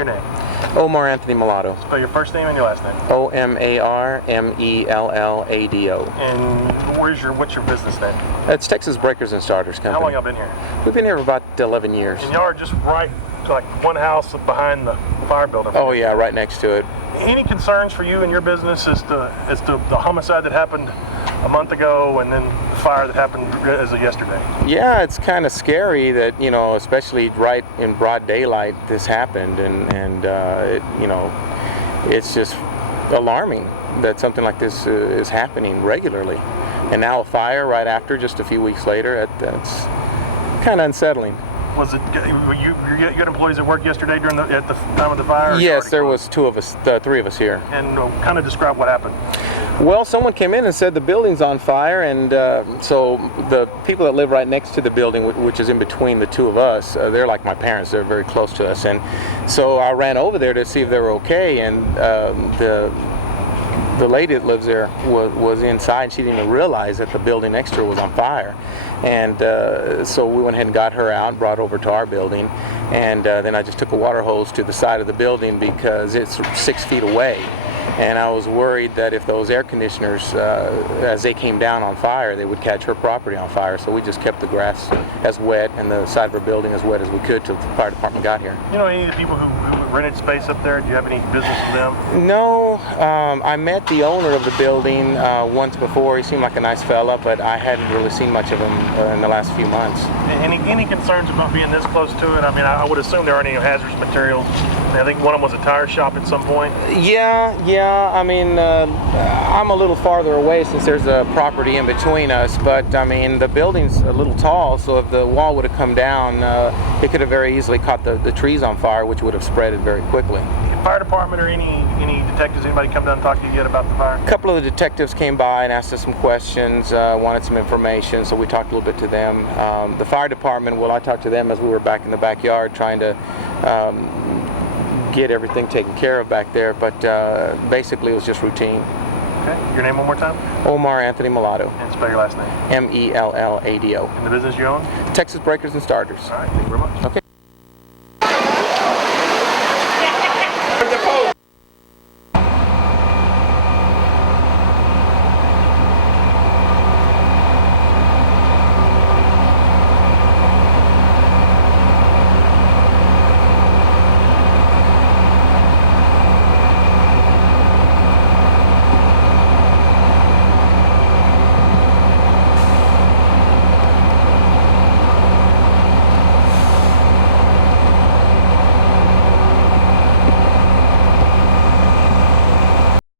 your name? Omar Anthony Mulatto. Spell your first name and your last name. Omarmellado. And what's your business name? It's Texas Breakers and Starters Company. How long y'all been here? We've been here for about 11 years. And y'all are just right, like one house behind the fire building. Oh yeah, right next to it. Any concerns for you and your business as to the homicide that happened a month ago and then the fire that happened as of yesterday? Yeah, it's kind of scary that, especially right in broad daylight, this happened, and it's just alarming that something like this is happening regularly. And now a fire right after, just a few weeks later, that's kind of unsettling. Was it you had employees at work yesterday at the time of the fire? Yes, there was three of us here. And kind of describe what happened. Well, someone came in and said the building's on fire, and so the people that live right next to the building, which is in between the two of us, they're like my parents. They're very close to us, and so I ran over there to see if they were okay, and the lady that lives there was inside. She didn't even realize that the building next to her was on fire. And so we went ahead and got her out, brought her over to our building, and then I just took a water hose to the side of the building because it's 6 feet away. And I was worried that if those air conditioners, as they came down on fire, they would catch her property on fire. So we just kept the grass as wet and the side of her building as wet as we could till the fire department got here. You know any of the people who rented space up there? Do you have any business with them? No, I met the owner of the building once before. He seemed like a nice fella, but I hadn't really seen much of him in the last few months. Any concerns about being this close to it? I mean, I would assume there aren't any hazardous materials. I think one of them was a tire shop at some point. Yeah. I mean, I'm a little farther away since there's a property in between us, but I mean, the building's a little tall, so if the wall would have come down, it could have very easily caught the trees on fire, which would have spread it very quickly. Fire department or any detectives, anybody come down and talk to you yet about the fire? A couple of the detectives came by and asked us some questions, wanted some information, so we talked a little bit to them. The fire department, well, I talked to them as we were back in the backyard trying to get everything taken care of back there, but basically it was just routine. Okay. Your name one more time? Omar Anthony Mulatto. And spell your last name? Mellado. And the business you own? Texas Breakers and Starters. All right, thank you very much. Okay.